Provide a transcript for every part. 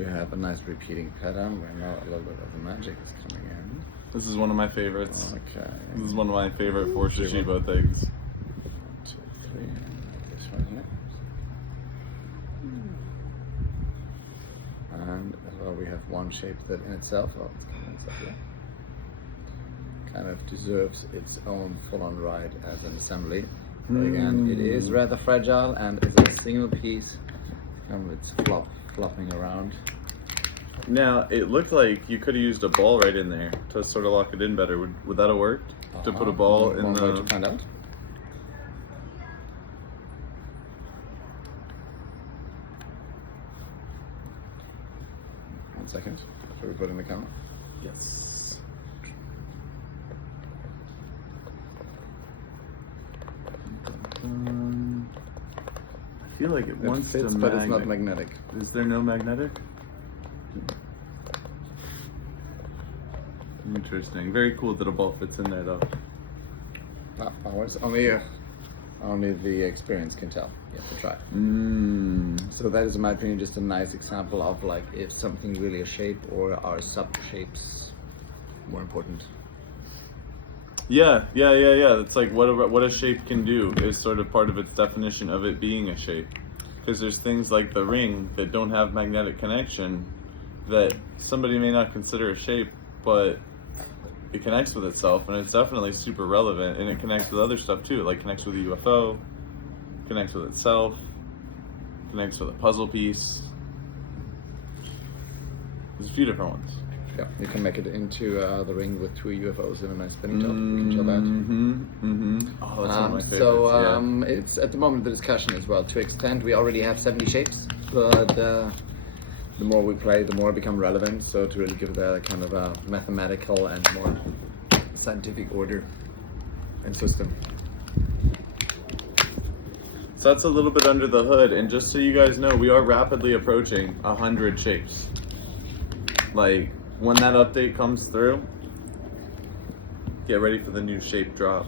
We have a nice repeating pattern where now a little bit of the magic is coming in. This is one of my favorites. Okay. This is one of my favorite 4 Shashibo things. 1, 2, 3, and this one here. And as well, we have one shape that in itself, oh, it's coming inside here, kind of deserves its own full-on ride as an assembly. But again, it is rather fragile and is a single piece, and it's flopping around. Now, it looked like you could have used a ball right in there to sort of lock it in better. Would that have worked? To put a ball in the... to find out. One second. Should we put in the camera? Yes. I feel like it wants fits, to but it's not magnetic. Is there no magnetic? Interesting. Very cool that a ball fits in there, though. No, only the experience can tell. You have to try. So that is, in my opinion, just a nice example of like if something really a shape or are sub shapes more important. Yeah. It's like what a shape can do is sort of part of its definition of it being a shape. Because there's things like the ring that don't have magnetic connection that somebody may not consider a shape, but it connects with itself, and it's definitely super relevant, and it connects with other stuff too. It like connects with a UFO, connects with itself, connects with a puzzle piece. There's a few different ones. Yeah, you can make it into the ring with 2 UFOs and a nice spinning top. You can show that. Oh, that's one of my favorites. So it's at the moment the discussion as well to extend. We already have 70 shapes, but the more we play, the more it become relevant. So to really give that a kind of a mathematical and more scientific order and system. So that's a little bit under the hood, and just so you guys know, we are rapidly approaching 100 shapes. Like, when that update comes through, get ready for the new shape drop.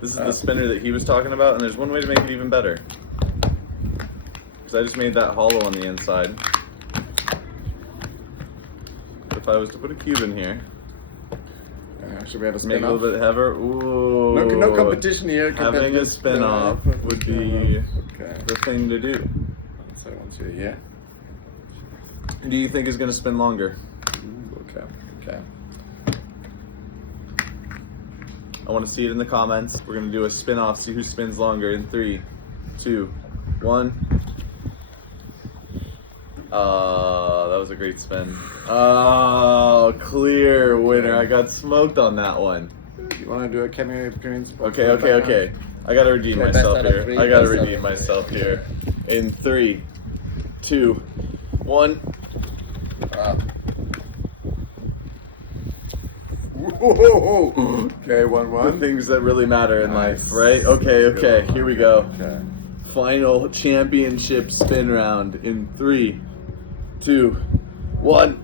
This is the spinner that he was talking about, and there's one way to make it even better. Because I just made that hollow on the inside. If I was to put a cube in here, should we have a spin make it a little bit heavier. Ooh. No competition here. Having a spin off would be the thing to do. So once you're here. Do you think it's going to spin longer? Okay. I want to see it in the comments. We're going to do a spin off, see who spins longer in 3, 2, 1. That was a great spin. Oh, clear winner. I got smoked on that one. You want to do a cameo appearance? Okay. I got to redeem myself here. I got to redeem myself here. In 3, 2, 1. Okay, 1-1. The things that really matter in life, right? Okay, here we go. Okay. Final championship spin round in 3, 2, 1.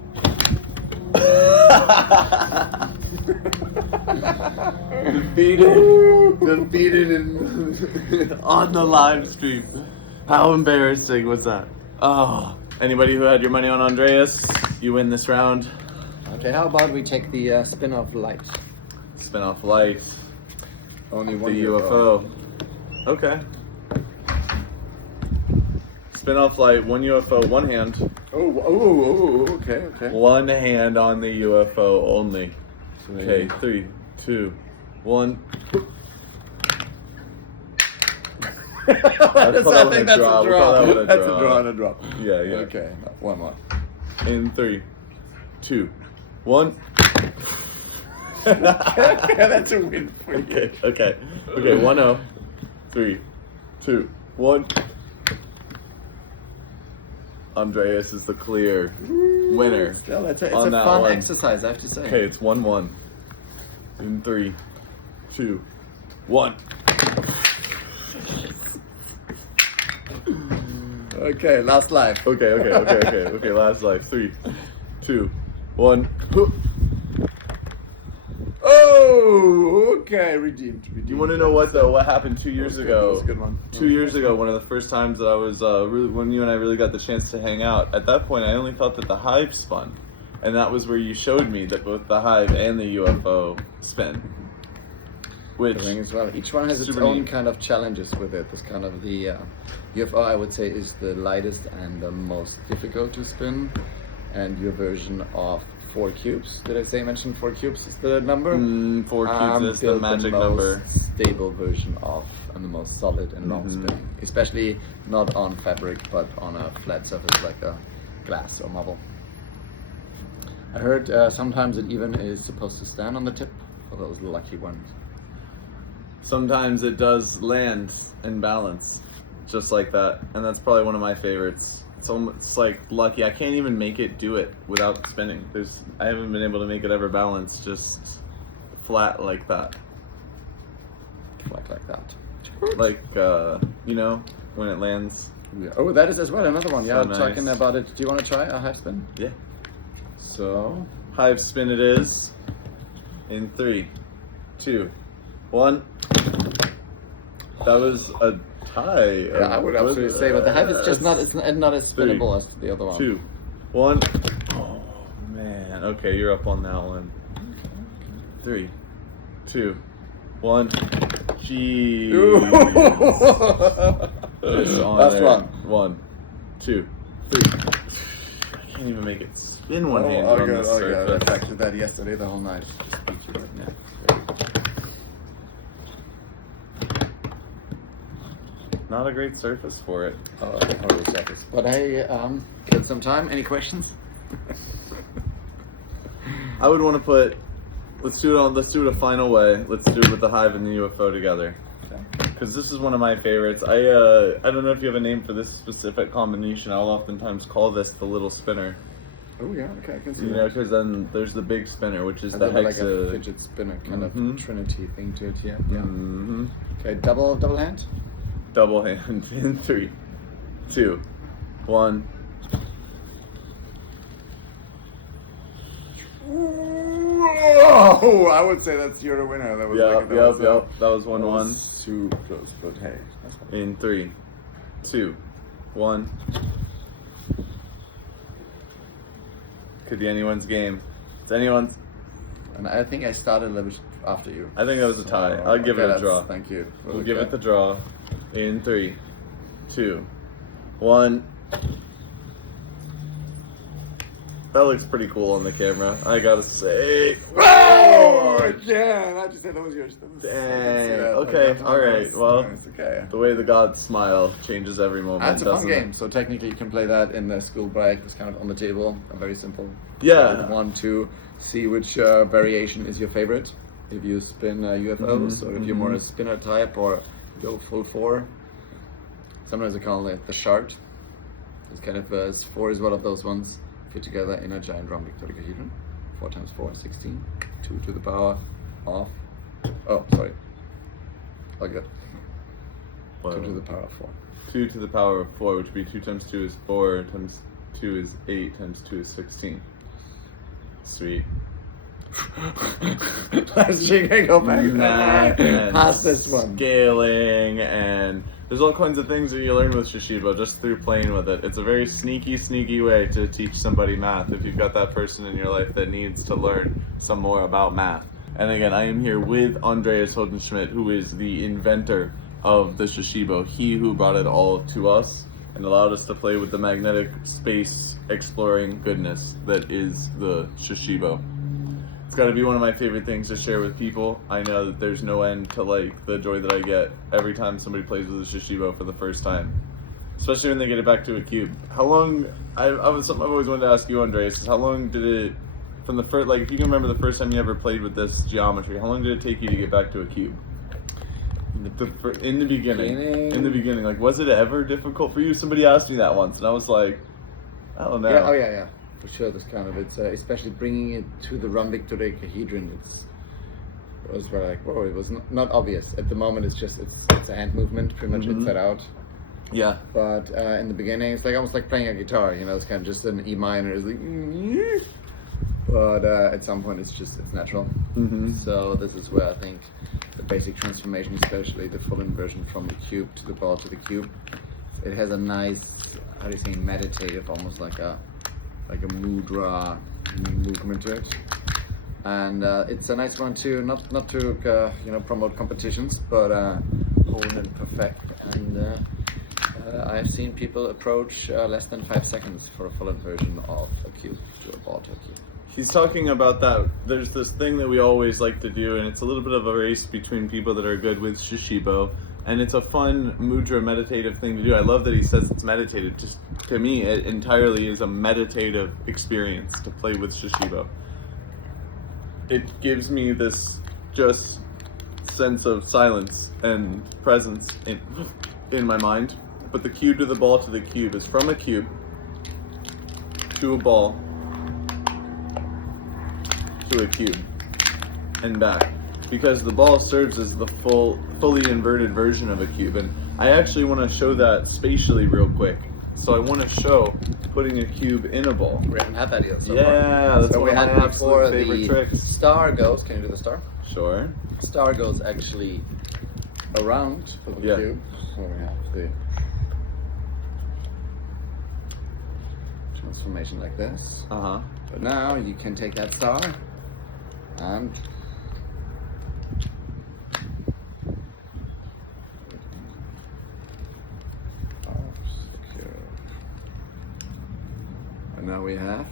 Defeated on the live stream. How embarrassing was that? Oh, anybody who had your money on Andreas, you win this round. Okay, how about we take the spin-off light? Spin-off light. Only one the UFO. Okay. Spin-off light, 1 UFO, 1 hand. Okay. One hand on the UFO only. Okay, 3, 2, 1. I think that's a draw. That's a draw and a drop. Yeah. Okay, one more. In 3, 2, 1. That's a win for you. Okay. 1-0. 3, 2, 1. Andreas is the clear winner. Still, it's a fun exercise, I have to say. Okay, it's 1-1. In 3, 2, 1. Okay, last life. Okay, last life. 3, 2, 1. Oh, Okay, redeemed. You want to know what though? What happened 2 years ago? That's a good one. 2 years ago, one of the first times that I was when you and I really got the chance to hang out. At that point, I only felt that the Hive spun, and that was where you showed me that both the Hive and the UFO spin. Which The ring as well. Each one has its super own neat. kind of challenges with it. This kind of the UFO, I would say, is the lightest and the most difficult to spin. And your version of 4 cubes. Did I mention 4 cubes is the number? 4 cubes is the built magic the number. most stable version of, and the most solid and long spinning. Especially not on fabric, but on a flat surface like a glass or marble. I heard sometimes it even is supposed to stand on the tip for those lucky ones. Sometimes it does land and balance, just like that, and that's probably one of my favorites. It's like lucky. I can't even make it do it without spinning. I haven't been able to make it ever balance just flat like that. Like that. Like you know, when it lands. Yeah. Oh, that is as well another one. Yeah, So nice. talking about it. Do you want to try a Hive spin? Yeah. So, Hive spin it is. In 3, 2, 1. That was a tie. yeah, I would absolutely say, but the Hive is just not as spinnable as the other one. 2, 1. Oh man. Okay, you're up on that one. 3, 2, 1. Jeez. It's on Last there. one. 1, 2, 3. I can't even make it spin one hand on this I surface. practiced that yesterday the whole night. Not a great surface for it. Horrible surface. But hey, get some time. Any questions? I would want to put. Let's do it a final way. Let's do it with the Hive and the UFO together. Because this is one of my favorites. I don't know if you have a name for this specific combination. I'll oftentimes call this the little spinner. Oh yeah, okay, I can see You that. know, because then there's the big spinner, which is And the then like a hexa. fidget spinner kind Mhm. of trinity thing to it. Yeah. Mm-hmm. Okay, double hand. Double hand in 3, 2, 1. Oh, I would say that's you're the winner. That was Yep. That was 1-1. Too close, but hey. In 3, 2, 1. Could be anyone's game. It's anyone's. And I think I started a little bit after you. I think that was a tie. I'll give it a draw. Thank you. We'll give it the draw. In 3, 2, 1. That looks pretty cool on the camera, I gotta say. Oh, yeah, I just said that was yours. That was, Dang. yeah, Okay, that alright, was well, nice, okay. the way the gods smile changes every moment. That's a fun doesn't game. it? So technically, you can play that in the school break. It's kind of on the table. Very simple. Yeah. Want to see which variation is your favorite. If you spin UFOs, or if you're more a spinner type, or go full 4. Sometimes I call it the shard. It's kind of 4 is one of those ones. Fit together in a giant rhombic dodecahedron. 4 times 4 is 16. 2 to the power of. Oh, sorry. All good. 2 to the power of 4. 2 to the power of 4, which would be 2 times 2 is 4, times 2 is 8, times 2 is 16. Sweet. Let's go back. Math and Past this one. Scaling, and there's all kinds of things that you learn with Shashibo just through playing with it. It's a very sneaky way to teach somebody math if you've got that person in your life that needs to learn some more about math. And again, I am here with Andreas Hoenigschmid, who is the inventor of the Shashibo. He who brought it all to us and allowed us to play with the magnetic space exploring goodness that is the Shashibo. It's got to be one of my favorite things to share with people. I know that there's no end to like the joy that I get every time somebody plays with a Shashibo for the first time, especially when they get it back to a cube. How long? Something I've always wanted to ask you, Andreas, is how long did it from the first? Like, if you can remember the first time you ever played with this geometry, how long did it take you to get back to a cube? In the beginning, like, was it ever difficult for you? Somebody asked me that once, and I was like, I don't know. Yeah, oh yeah. For sure, this kind of especially bringing it to the rhombic dodecahedron. It was very like, whoa! It was not obvious at the moment. It's a hand movement, pretty much inside out. Yeah. But in the beginning, it's like almost like playing a guitar. You know, it's kind of just an E minor. It's like, but at some point it's natural. Mm-hmm. So this is where I think the basic transformation, especially the full inversion from the cube to the ball to the cube, it has a nice, how do you say, meditative, almost like a mudra movement to it. And it's a nice one to not to promote competitions, but hone and perfect. And I've seen people approach less than 5 seconds for a full inversion of a cube to a ball to a cube. He's talking about that. There's this thing that we always like to do, and it's a little bit of a race between people that are good with Shashibo, and it's a fun mudra meditative thing to do. I love that he says it's meditative. Just to me, it entirely is a meditative experience to play with Shashibo. It gives me this just sense of silence and presence in my mind. But the cube to the ball to the cube is from a cube to a ball to a cube and back, because the ball serves as the fully inverted version of a cube. And I actually want to show that spatially real quick. So I want to show putting a cube in a ball. We haven't had that yet so yeah, far. that's so one we of my had before absolute favorite the tricks. star goes. Can you do the star? Sure. Star goes actually around for the cube. So we have the transformation like this. Uh-huh. But now you can take that star and now we have.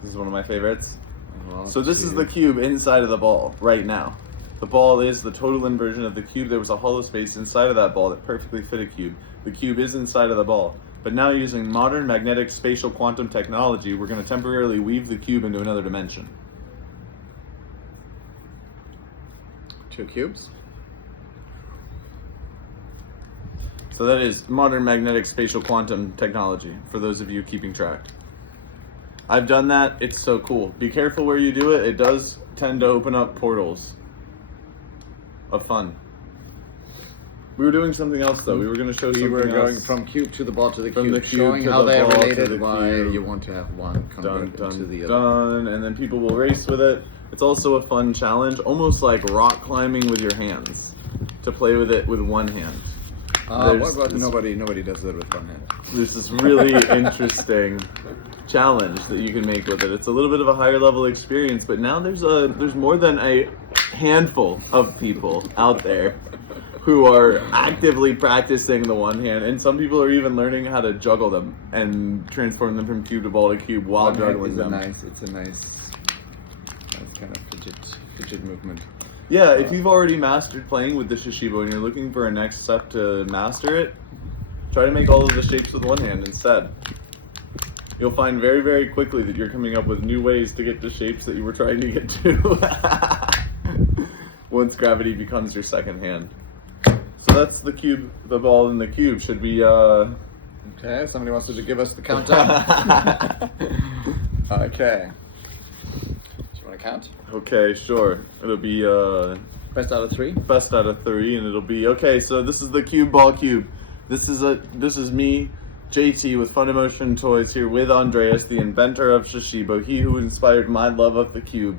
This is one of my favorites. Well, so this is the cube inside of the ball right now. The ball is the total inversion of the cube. There was a hollow space inside of that ball that perfectly fit a cube. The cube is inside of the ball. But now using modern magnetic spatial quantum technology, we're going to temporarily weave the cube into another dimension. 2 cubes. So that is modern magnetic spatial quantum technology, for those of you keeping track. I've done that. It's so cool. Be careful where you do it. It does tend to open up portals of fun. We were doing something else though. We were going to show something else. We were going from cube to the ball to the From cube, the cube showing to how the they are ball to related, the why cube. you want to have one convert into the other. Done, and then people will race with it. It's also a fun challenge, almost like rock climbing with your hands, to play with it with one hand. Nobody does it with one hand. This is really interesting challenge that you can make with it. It's a little bit of a higher level experience, but now there's more than a handful of people out there who are actively practicing the one hand, and some people are even learning how to juggle them and transform them from cube to ball to cube while juggling them. It's a nice kind of fidget movement. Yeah, if you've already mastered playing with the Shashibo and you're looking for a next step to master it, try to make all of the shapes with one hand instead. You'll find very, very quickly that you're coming up with new ways to get to shapes that you were trying to get to once gravity becomes your second hand. So that's the cube, the ball, and the cube. Should we, Okay, somebody wants to give us the countdown. Okay. Do you want to count? Okay, sure. It'll be, Best out of 3? Best out of 3, and it'll be, okay, so this is the cube ball cube. This is me, JT, with Fun Emotion Toys, here with Andreas, the inventor of Shashibo, he who inspired my love of the cube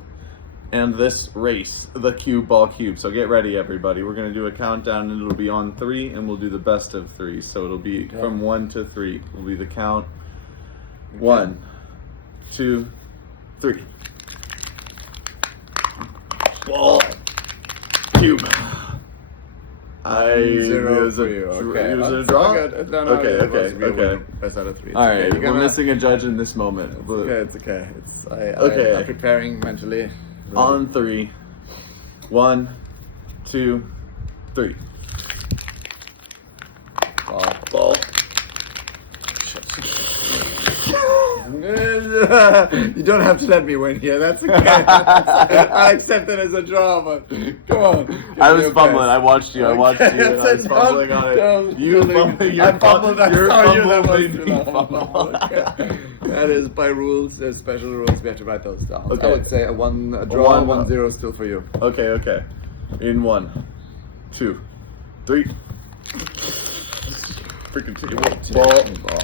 and this race, the cube ball cube. So get ready, everybody. We're gonna do a countdown, and it'll be on 3, and we'll do the best of 3. So it'll be from 1 to 3. Will be the count. 1, 2, 3. Ball, cube. It was a draw? Okay. Best out of 3. Alright, we're missing a judge in this moment. It's okay. I'm preparing mentally. On 3. 1, 2, 3. Ball. You don't have to let me win here. That's okay. I accept it as a draw, but come on. I was fumbling. I watched you. And I was fumbling on it. You fumbled. I fumbled. You're fumbling. That is by rules. There's special rules. We have to write those down. Okay. I would say a draw, 1-0 still for you. Okay. In 1, 2, 3. Freaking ball.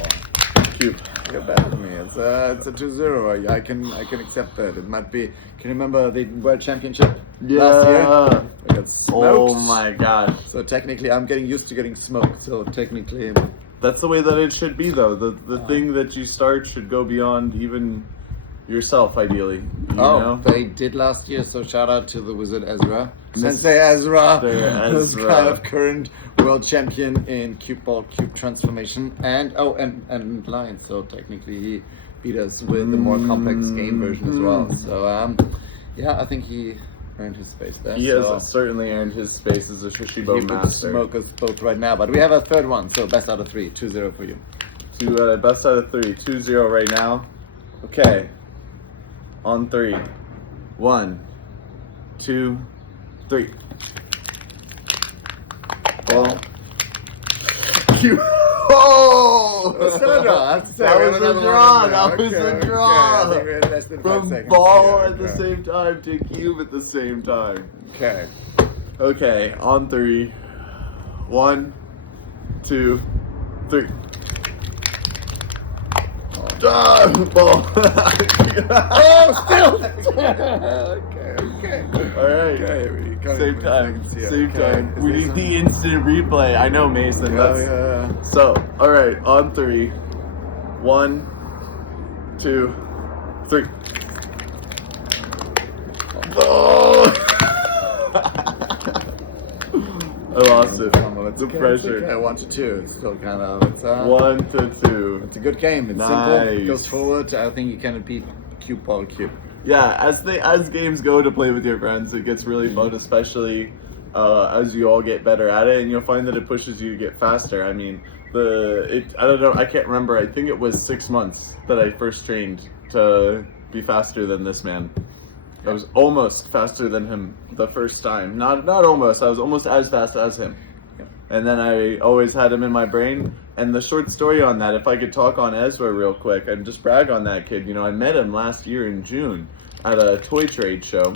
Cube. You're better than me. It's it's a 2-0. I can accept that. It might be. Can you remember the World Championship Yeah. last year? We got smoked. Oh my god. So technically, I'm getting used to getting smoked. So technically, That's the way that it should be, though. The thing that you start should go beyond even yourself, ideally. You know? They did last year. So shout out to the wizard Ezra, Sensei Ezra, who's kind of current world champion in cube ball, cube transformation, and Lions. So technically, he beat us with the more complex game version as well. So yeah, I think he earned his space there. He has certainly earned his space as a Shashibo he would master. smoke us both right now, but we have a third one. So best out of 3, 2-0 for you. Best out of 3, 2-0 right now. Okay. On 3. 1, 2, 3. Ball. Oh! That's still a draw. That was a draw. That was a draw. I think we had less than 5 From seconds. ball Yeah, at the same time to cube at the same time. Okay. Okay, on 3. 1, 2, 3. Ah, ball. Oh, still. Okay. All right. Okay, we got Same it. time. Yeah, Same okay. time. Is We this need one? the instant replay. I know, Mason. That's... Yeah. So, all right, on 3. 1, 2, 3. Oh! I lost it. The pressure. Okay, 1-2. It's still kind of. 1 to 2. It's a good game. It's simple. Nice. It goes forward. I think you can beat cube ball cube. Yeah, as games go to play with your friends, it gets really fun, especially as you all get better at it, and you'll find that it pushes you to get faster. I mean, I don't know, I can't remember. I think it was 6 months that I first trained to be faster than this man. I was almost faster than him the first time. Not almost. I was almost as fast as him. And then I always had him in my brain. And the short story on that, if I could talk on Ezra real quick, I'd just brag on that kid. You know, I met him last year in June at a toy trade show.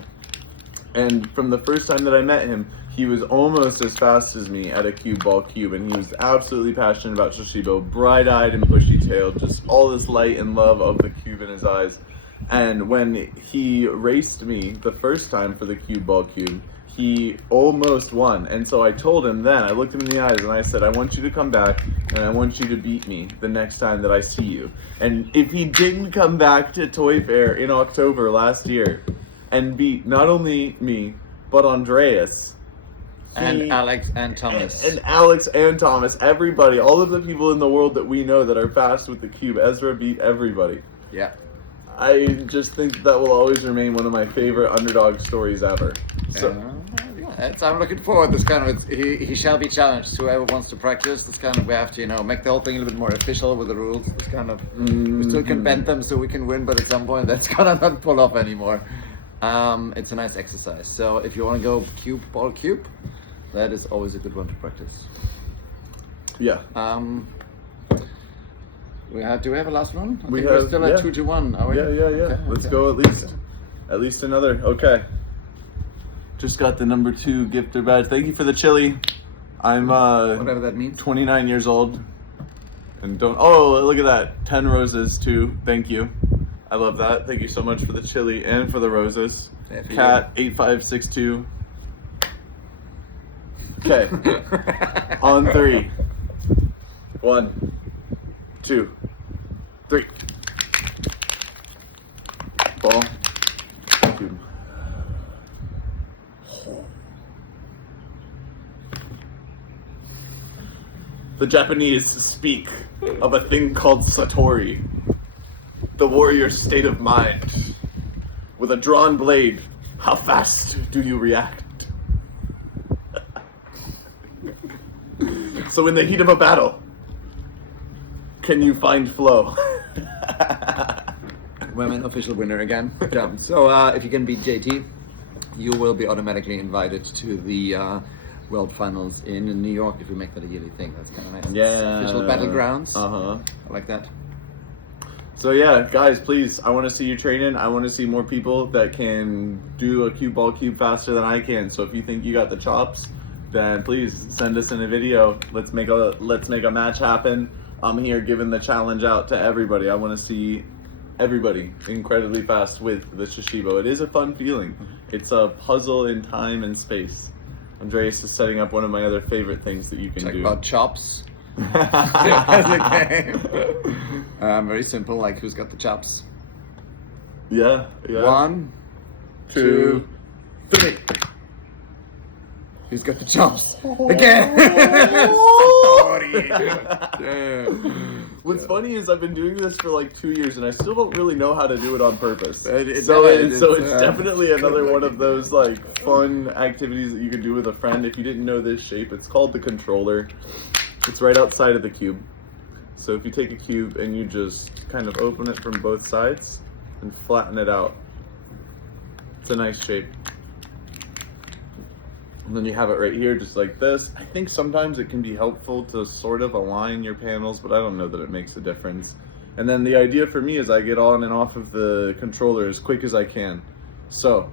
And from the first time that I met him, he was almost as fast as me at a cube ball cube. And he was absolutely passionate about Shashibo, bright-eyed and bushy-tailed, just all this light and love of the cube in his eyes. And when he raced me the first time for the cube ball cube, he almost won. And so I told him then, I looked him in the eyes and I said, I want you to come back and I want you to beat me the next time that I see you. And if he didn't come back to Toy Fair in October last year and beat not only me, but Andreas, And Alex and Thomas. And Alex and Thomas, everybody, all of the people in the world that we know that are fast with the cube, Ezra beat everybody. Yeah. I just think that will always remain one of my favorite underdog stories ever. So, I'm looking forward. This kind of he shall be challenged. Whoever wants to practice, this kind of we have to make the whole thing a little bit more official with the rules. This kind of we still can bend them so we can win, but at some point that's gonna not pull off anymore. It's a nice exercise. So if you want to go cube ball cube, that is always a good one to practice. yeah. Do we have a last one? I think We we're have- still yeah. at 2-1. Are we? Yeah. Okay, Let's okay. go at least another. Okay. Just got the number 2 gifter badge. Thank you for the chili. I'm Whatever that means. 29 years old. And don't, oh, look at that. 10 roses too. Thank you. I love that. Thank you so much for the chili and for the roses. Yeah, for Cat 8562. Okay. On 3. 1, 2, 3. Ball. Cube. The Japanese speak of a thing called Satori, the warrior's state of mind. With a drawn blade, how fast do you react? So in the heat of a battle, can you find flow? Women official winner again. Yeah. So if you can beat JT, you will be automatically invited to the World Finals in New York if we make that a yearly thing. That's kind of nice. Yeah. Official battlegrounds. Uh-huh. I like that. So yeah, guys, please, I want to see you training. I want to see more people that can do a cube ball cube faster than I can. So if you think you got the chops, then please send us in a video. Let's make a match happen. I'm here giving the challenge out to everybody. I want to see everybody incredibly fast with the Shashibo. It is a fun feeling. It's a puzzle in time and space. Andreas is setting up one of my other favorite things that you can Talk do. about chops. As a game. Very simple, like who's got the chops? Yeah. 1, 2, 3. Who's got the chops? Again! Sorry. Yeah. What's funny is I've been doing this for like 2 years and I still don't really know how to do it on purpose. So It's it's definitely another one of those like fun activities that you can do with a friend. If you didn't know this shape, it's called the controller. It's right outside of the cube. So if you take a cube and you just kind of open it from both sides and flatten it out, it's a nice shape. And then you have it right here just like this. I think sometimes it can be helpful to sort of align your panels, but I don't know that it makes a difference. And then the idea for me is I get on and off of the controller as quick as I can. So,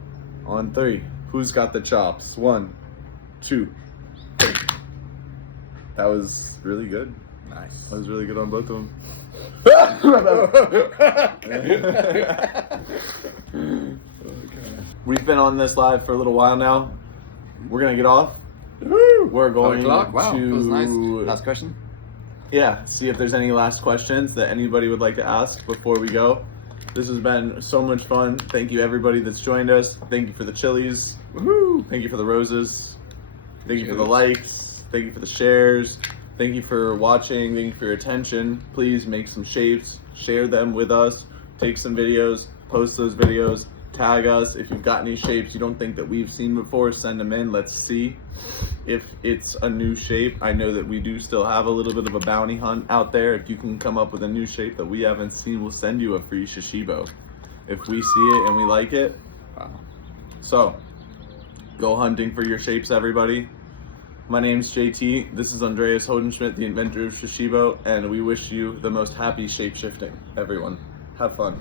on 3, who's got the chops? 1, 2, 3. That was really good. Nice. That was really good on both of them. We've been on this live for a little while now. We're gonna get off. We're going Wow, that was nice. to Last question. see if there's any last questions that anybody would like to ask before we go. This has been so much fun. Thank you everybody that's joined us. Thank you for the chilies. Woohoo! Thank you for the roses. Thank you for the likes. Thank you for the shares. Thank you for watching. Thank you for your attention. Please make some shapes. Share them with us. Take some videos. Post those videos. Tag us. If you've got any shapes you don't think that we've seen before, send them in. Let's see if it's a new shape. I know that we do still have a little bit of a bounty hunt out there. If you can come up with a new shape that we haven't seen, we'll send you a free Shashibo if we see it and we like it. Wow. So, go hunting for your shapes, everybody. My name's JT. This is Andreas Hoenigschmid, the inventor of Shashibo, and we wish you the most happy shape shifting, everyone. Have fun.